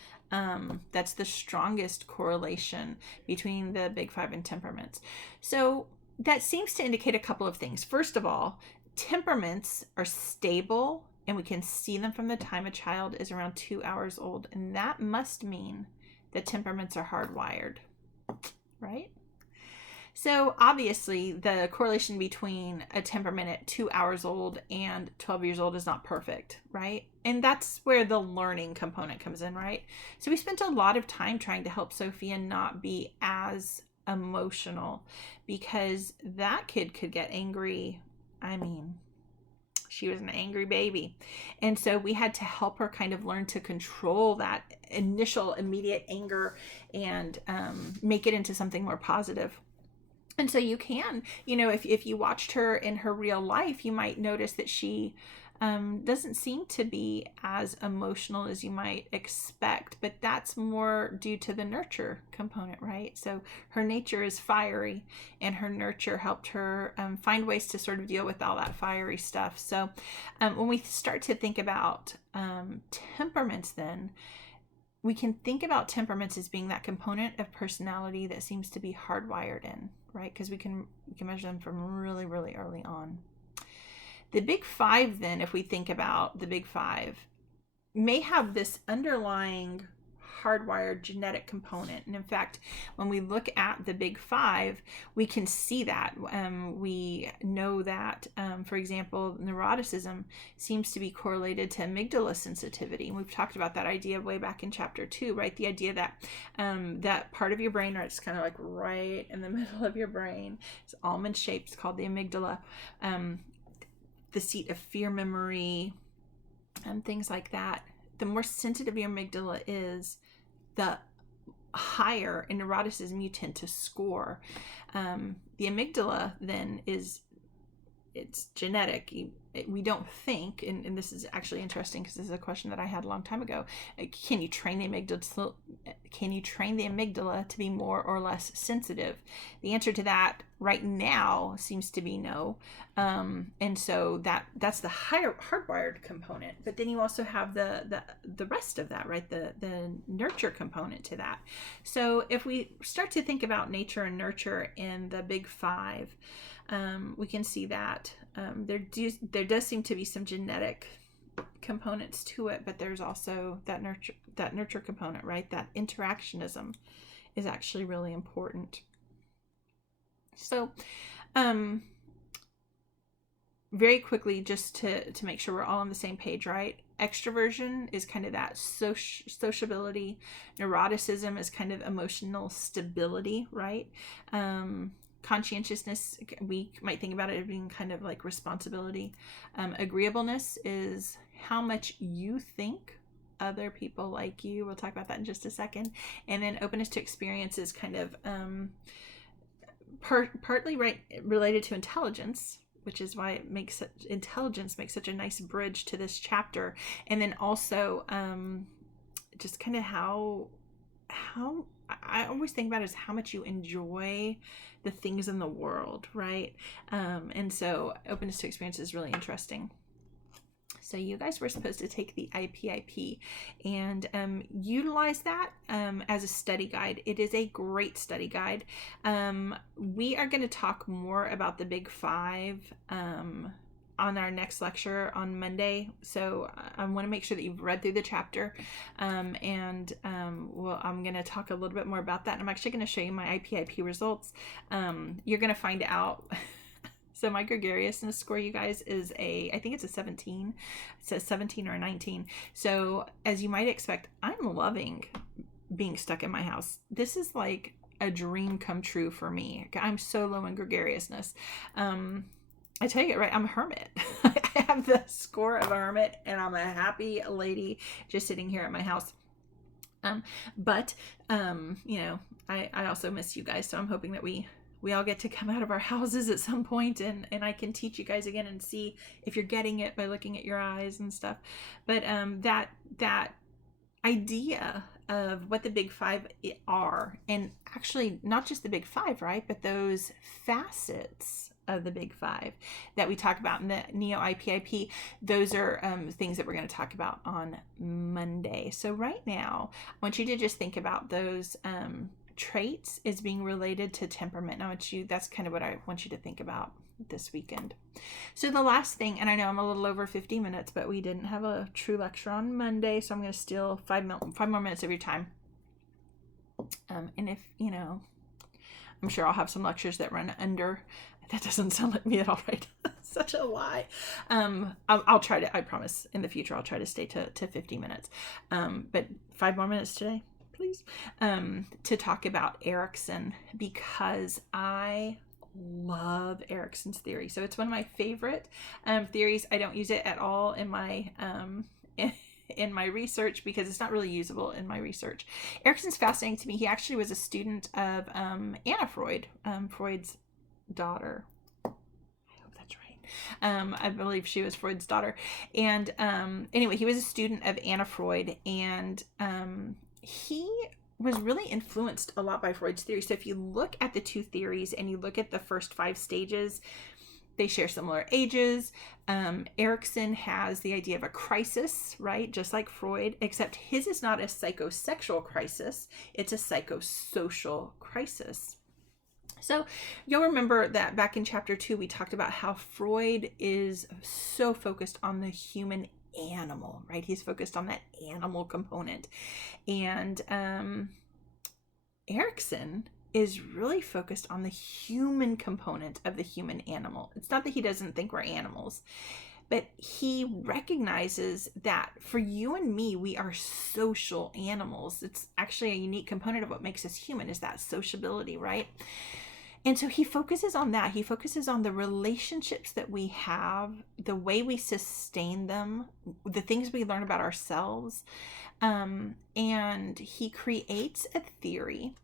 correlation between the big 5 and temperaments. So that seems to indicate a couple of things. First of all, temperaments are stable, and we can see them from the time a child is around 2 hours old. And that must mean that temperaments are hardwired, right? So obviously the correlation between a temperament at 2 hours old and 12 years old is not perfect, right? And that's where the learning component comes in, right? So we spent a lot of time trying to help Sophia not be as emotional, because that kid could get angry. I mean, she was an angry baby. And so we had to help her kind of learn to control that initial immediate anger and make it into something more positive. And so you can, if you watched her in her real life, you might notice that she doesn't seem to be as emotional as you might expect, but that's more due to the nurture component, right? So her nature is fiery, and her nurture helped her find ways to sort of deal with all that fiery stuff. So when we start to think about temperaments, then we can think about temperaments as being that component of personality that seems to be hardwired in, right? Because we can measure them from really, really early on. The big 5, then, if we think about the big 5, may have this underlying hardwired genetic component. And in fact, when we look at the big 5, we can see that. We know that, for example, neuroticism seems to be correlated to amygdala sensitivity. And we've talked about that idea way back in chapter 2, right? The idea that that part of your brain, right, it's kind of like right in the middle of your brain, it's almond shaped, it's called the amygdala, the seat of fear memory and things like that. The more sensitive your amygdala is, the higher in neuroticism you tend to score. The amygdala then it's genetic. We don't think, and this is actually interesting because this is a question that I had a long time ago. Can you train the amygdala? To be more or less sensitive? The answer to that right now seems to be no. And so that's the higher hardwired component. But then you also have the rest of that, right? The nurture component to that. So if we start to think about nature and nurture in the big 5, we can see that there does seem to be some genetic components to it, but there's also that nurture component, right? That interactionism is actually really important. So very quickly, just to make sure we're all on the same page, right? Extroversion is kind of that sociability. Neuroticism is kind of emotional stability, right? Conscientiousness, we might think about it as being kind of like responsibility. Agreeableness is how much you think other people like you. We'll talk about that in just a second. And then openness to experience is kind of partly right related to intelligence, which is why intelligence makes such a nice bridge to this chapter. And then also just kind of how I always think about it as how much you enjoy the things in the world, right? And so openness to experience is really interesting. So you guys were supposed to take the IPIP and utilize that as a study guide. It is a great study guide. We are going to talk more about the Big Five on our next lecture on Monday. So I want to make sure that you've read through the chapter. I'm going to talk a little bit more about that. And I'm actually going to show you my IPIP results. You're going to find out... So my gregariousness score, you guys, is I think it's a 17. It says 17 or a 19. So as you might expect, I'm loving being stuck in my house. This is like a dream come true for me. I'm so low in gregariousness. I tell you, right, I'm a hermit. I have the score of a hermit, and I'm a happy lady just sitting here at my house. But I also miss you guys, so I'm hoping that we all get to come out of our houses at some point, and I can teach you guys again and see if you're getting it by looking at your eyes and stuff. But that idea of what the Big Five are, and actually not just the Big Five, right, but those facets of the Big Five that we talk about in the Neo IPIP, those are things that we're going to talk about on Monday. So right now, I want you to just think about those traits as being related to temperament. That's kind of what I want you to think about this weekend. So the last thing, and I know I'm a little over 50 minutes, but we didn't have a true lecture on Monday, so I'm going to steal 5 more minutes of your time. And if, I'm sure I'll have some lectures that run under. That doesn't sound like me at all, right? Such a lie. I'll try to, I promise in the future, I'll try to stay to 50 minutes. But 5 more minutes today, please, to talk about Erikson, because I love Erikson's theory. So it's one of my favorite theories. I don't use it at all in my in my research because it's not really usable in my research. Erikson's fascinating to me. He actually was a student of Anna Freud, Freud's daughter. I hope that's right. I believe she was Freud's daughter. And anyway, he was a student of Anna Freud, and he was really influenced a lot by Freud's theory. So if you look at the two theories and you look at the first 5 stages, they share similar ages. Erikson has the idea of a crisis, right? Just like Freud, except his is not a psychosexual crisis. It's a psychosocial crisis. So you'll remember that back in chapter 2, we talked about how Freud is so focused on the human animal, right? He's focused on that animal component. And Erikson is really focused on the human component of the human animal. It's not that he doesn't think we're animals, but he recognizes that for you and me, we are social animals. It's actually a unique component of what makes us human, is that sociability, right? And so he focuses on that. He focuses on the relationships that we have, the way we sustain them, the things we learn about ourselves. And he creates a theory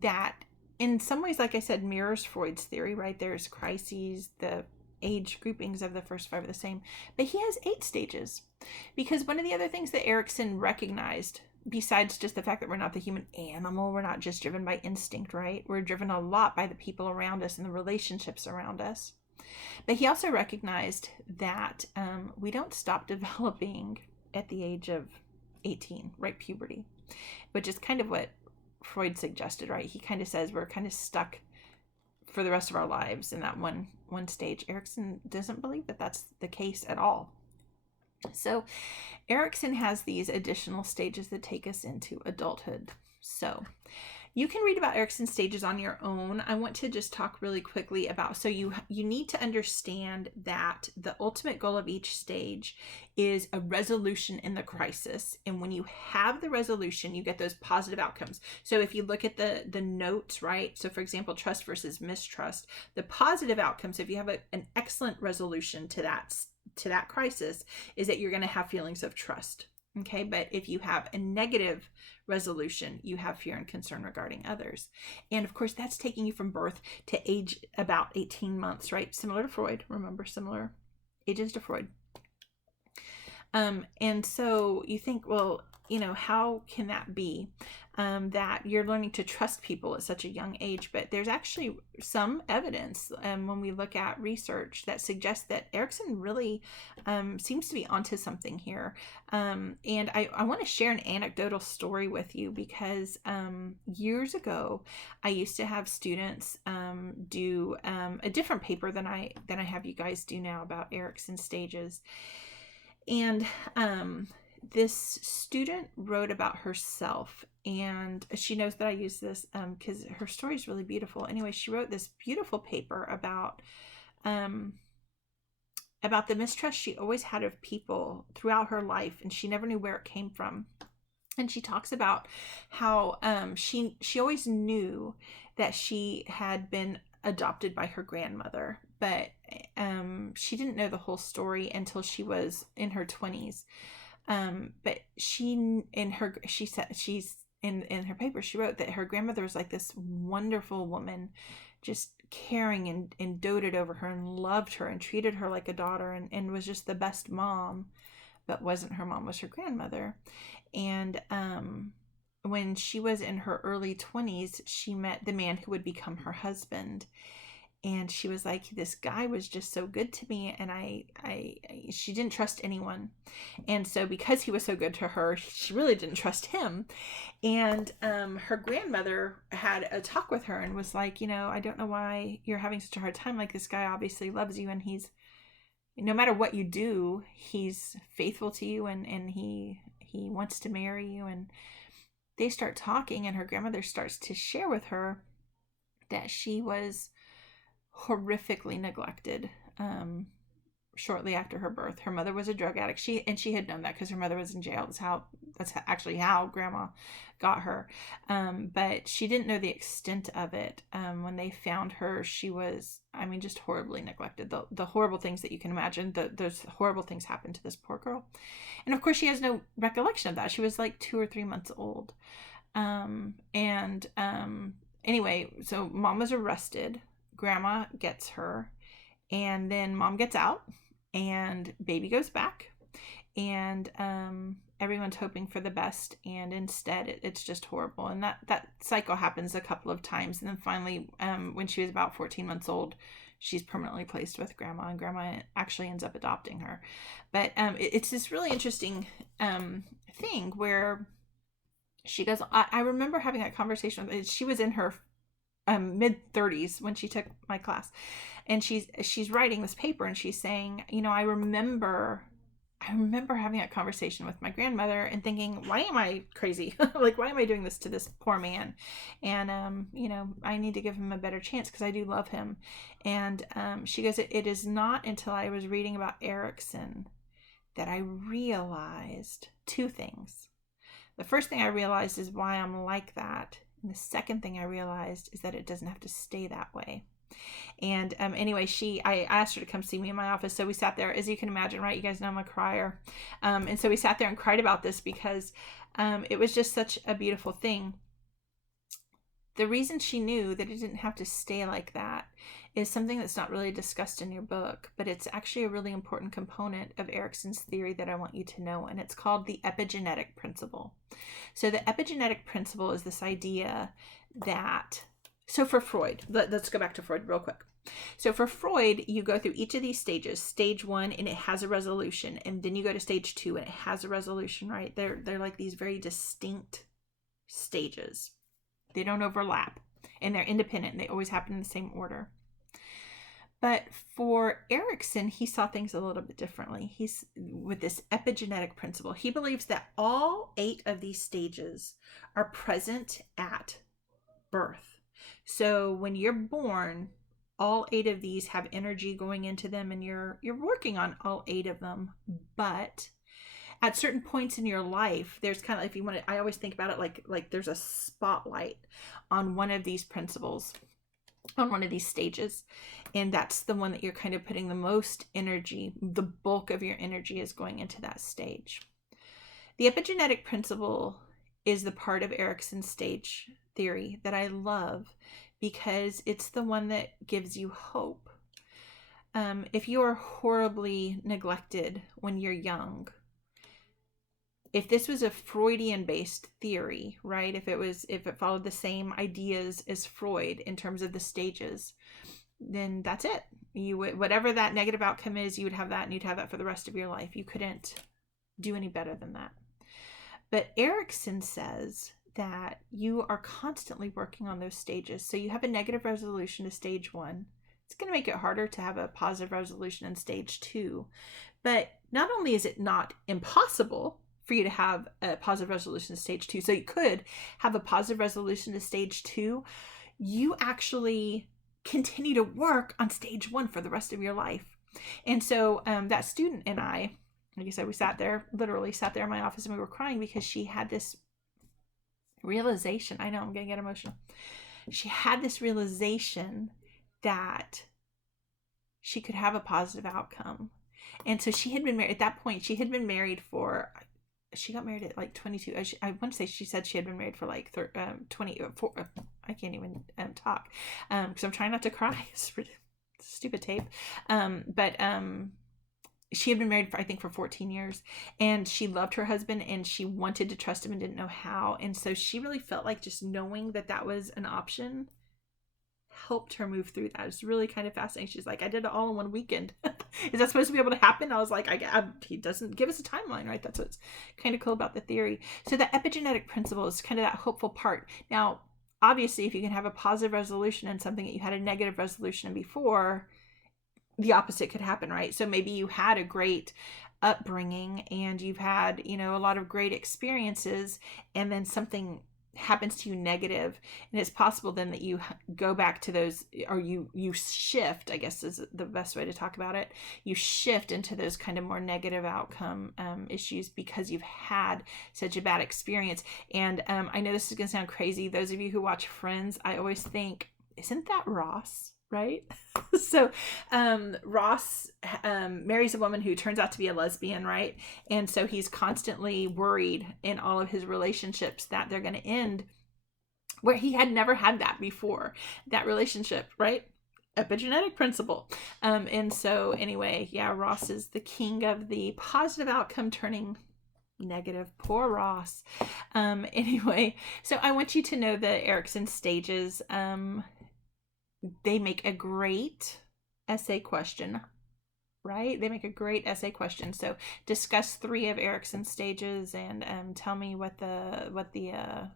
that in some ways, like I said, mirrors Freud's theory, right? There's crises, the age groupings of the first 5 are the same, but he has 8 stages. Because one of the other things that Erikson recognized, besides just the fact that we're not the human animal, we're not just driven by instinct, right? We're driven a lot by the people around us and the relationships around us. But he also recognized that we don't stop developing at the age of 18, right? Puberty, which is kind of what Freud suggested, right? He kind of says we're kind of stuck for the rest of our lives in that one stage. Erikson doesn't believe that that's the case at all. So Erikson has these additional stages that take us into adulthood. So you can read about Erikson's stages on your own. I want to just talk really quickly about, so you need to understand that the ultimate goal of each stage is a resolution in the crisis. And when you have the resolution, you get those positive outcomes. So if you look at the notes, right? So for example, trust versus mistrust, the positive outcomes, if you have an excellent resolution to that crisis, is that you're going to have feelings of trust. Okay, but if you have a negative resolution, you have fear and concern regarding others. And of course, that's taking you from birth to age about 18 months, right? Similar to Freud. Remember, similar ages to Freud. And so you think, well, how can that be? That you're learning to trust people at such a young age, but there's actually some evidence when we look at research that suggests that Erikson really seems to be onto something here. And I want to share an anecdotal story with you because years ago, I used to have students do a different paper than I have you guys do now about Erikson stages. And this student wrote about herself, and she knows that I use this because her story is really beautiful. Anyway, she wrote this beautiful paper about the mistrust she always had of people throughout her life, and she never knew where it came from. And she talks about how she always knew that she had been adopted by her grandmother, but she didn't know the whole story until she was in her 20s. But in her paper, she wrote that her grandmother was like this wonderful woman, just caring and doted over her and loved her and treated her like a daughter and was just the best mom, but wasn't her mom, was her grandmother. And when she was in her early 20s, she met the man who would become her husband. And she was like, this guy was just so good to me, and she didn't trust anyone. And so because he was so good to her, she really didn't trust him. And her grandmother had a talk with her and was like, I don't know why you're having such a hard time. Like, this guy obviously loves you, and he's, no matter what you do, he's faithful to you, and he wants to marry you. And they start talking, and her grandmother starts to share with her that she was horrifically neglected shortly after her birth. Her mother was a drug addict. She had known that because her mother was in jail. That's actually how grandma got her. But she didn't know the extent of it. When they found her, she was, just horribly neglected. The horrible things that you can imagine. Those horrible things happened to this poor girl. And of course, she has no recollection of that. She was like 2 or 3 months old. Anyway, so mom was arrested. Grandma gets her, and then mom gets out, and baby goes back, and everyone's hoping for the best, and instead it's just horrible. And that cycle happens a couple of times, and then finally when she was about 14 months old, she's permanently placed with grandma, and grandma actually ends up adopting her. But it's this really interesting thing where she goes, I remember having that conversation with her. She was in her mid-30s when she took my class, and she's writing this paper, and she's saying, I remember having that conversation with my grandmother and thinking, why am I crazy? Like, why am I doing this to this poor man? And I need to give him a better chance because I do love him. And she goes, it is not until I was reading about Erikson that I realized 2 things. The first thing I realized is why I'm like that. And the second thing I realized is that it doesn't have to stay that way. And anyway, I asked her to come see me in my office. So we sat there, as you can imagine, right? You guys know I'm a crier. And so we sat there and cried about this because it was just such a beautiful thing. The reason she knew that it didn't have to stay like that is something that's not really discussed in your book, but it's actually a really important component of Erikson's theory that I want you to know, and it's called the epigenetic principle. So the epigenetic principle is this idea that, so for Freud, let's go back to Freud real quick. So for Freud, you go through each of these stages. Stage 1, and it has a resolution, and then you go to stage 2, and it has a resolution, right? They're like these very distinct stages. They don't overlap, and they're independent, and they always happen in the same order. But for Erikson, he saw things a little bit differently. He's with this epigenetic principle. He believes that all 8 of these stages are present at birth. So when you're born, all 8 of these have energy going into them, and you're working on all 8 of them. But at certain points in your life, there's kind of, if you want to, I always think about it like there's a spotlight on one of these principles, on one of these stages, and that's the one that you're kind of putting the most energy, the bulk of your energy is going into that stage. The epigenetic principle is the part of Erikson's stage theory that I love because it's the one that gives you hope. If you are horribly neglected when you're young, if this was a Freudian based theory, right? If it followed the same ideas as Freud in terms of the stages, then that's it. You would, whatever that negative outcome is, you would have that, and you'd have that for the rest of your life. You couldn't do any better than that. But Erikson says that you are constantly working on those stages. So you have a negative resolution to stage 1. It's going to make it harder to have a positive resolution in stage 2. But not only is it not impossible for you to have a positive resolution to stage 2, so you could have a positive resolution to stage 2, you actually continue to work on stage 1 for the rest of your life. And so that student and I, like I said, we literally sat there in my office and we were crying because she had this realization. I know I'm going to get emotional. She had this realization that she could have a positive outcome. And so she had been married at that point. She had been married she got married at like 22. I want to say she said she had been married for like 24. I can't even talk because I'm trying not to cry. It's stupid tape. But she had been married for 14 years, and she loved her husband and she wanted to trust him and didn't know how. And so she really felt like just knowing that was an option helped her move through that. It's really kind of fascinating. She's like, I did it all in one weekend. Is that supposed to be able to happen? I was like, he doesn't give us a timeline, right? That's what's kind of cool about the theory. So the epigenetic principle is kind of that hopeful part. Now, obviously, if you can have a positive resolution in something that you had a negative resolution in before, the opposite could happen, right? So maybe you had a great upbringing and you've had, a lot of great experiences, and then something happens to you negative, and it's possible then that you go back to those, or you shift, I guess is the best way to talk about it. You shift into those kind of more negative outcome issues because you've had such a bad experience. And I know this is going to sound crazy. Those of you who watch Friends, I always think, isn't that Ross? Right? So Ross marries a woman who turns out to be a lesbian, right? And so he's constantly worried in all of his relationships that they're going to end, where he had never had that before, that relationship, right? Epigenetic principle. And so anyway, yeah, Ross is the king of the positive outcome turning negative. Poor Ross. Anyway, so I want you to know the Erikson stages. They make a great essay question, right? They make a great essay question. So discuss 3 of Erikson's stages and tell me what the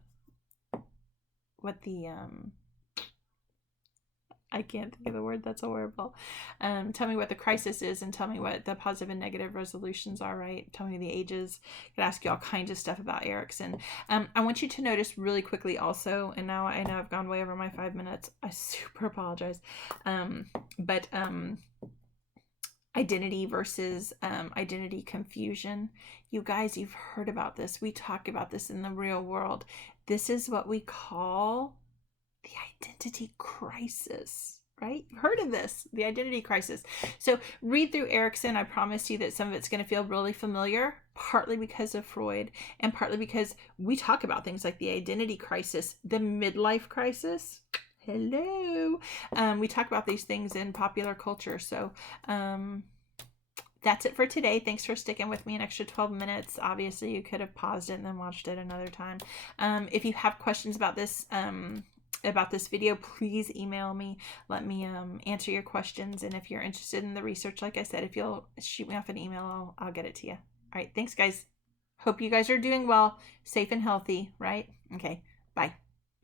I can't think of the word. That's horrible. Tell me what the crisis is, and tell me what the positive and negative resolutions are, right? Tell me the ages. I could ask you all kinds of stuff about Erikson. I want you to notice really quickly also, and now I know I've gone way over my 5 minutes. I super apologize. But identity versus identity confusion. You guys, you've heard about this. We talk about this in the real world. This is what we call the identity crisis, right? You've heard of this, the identity crisis. So read through Erikson. I promise you that some of it's going to feel really familiar, partly because of Freud and partly because we talk about things like the identity crisis, the midlife crisis. Hello. We talk about these things in popular culture. So that's it for today. Thanks for sticking with me an extra 12 minutes. Obviously, you could have paused it and then watched it another time. If you have questions about this video, please email me. Let me answer your questions. And if you're interested in the research, like I said, if you'll shoot me off an email, I'll get it to you. All right. Thanks, guys. Hope you guys are doing well, safe and healthy, right? Okay. Bye.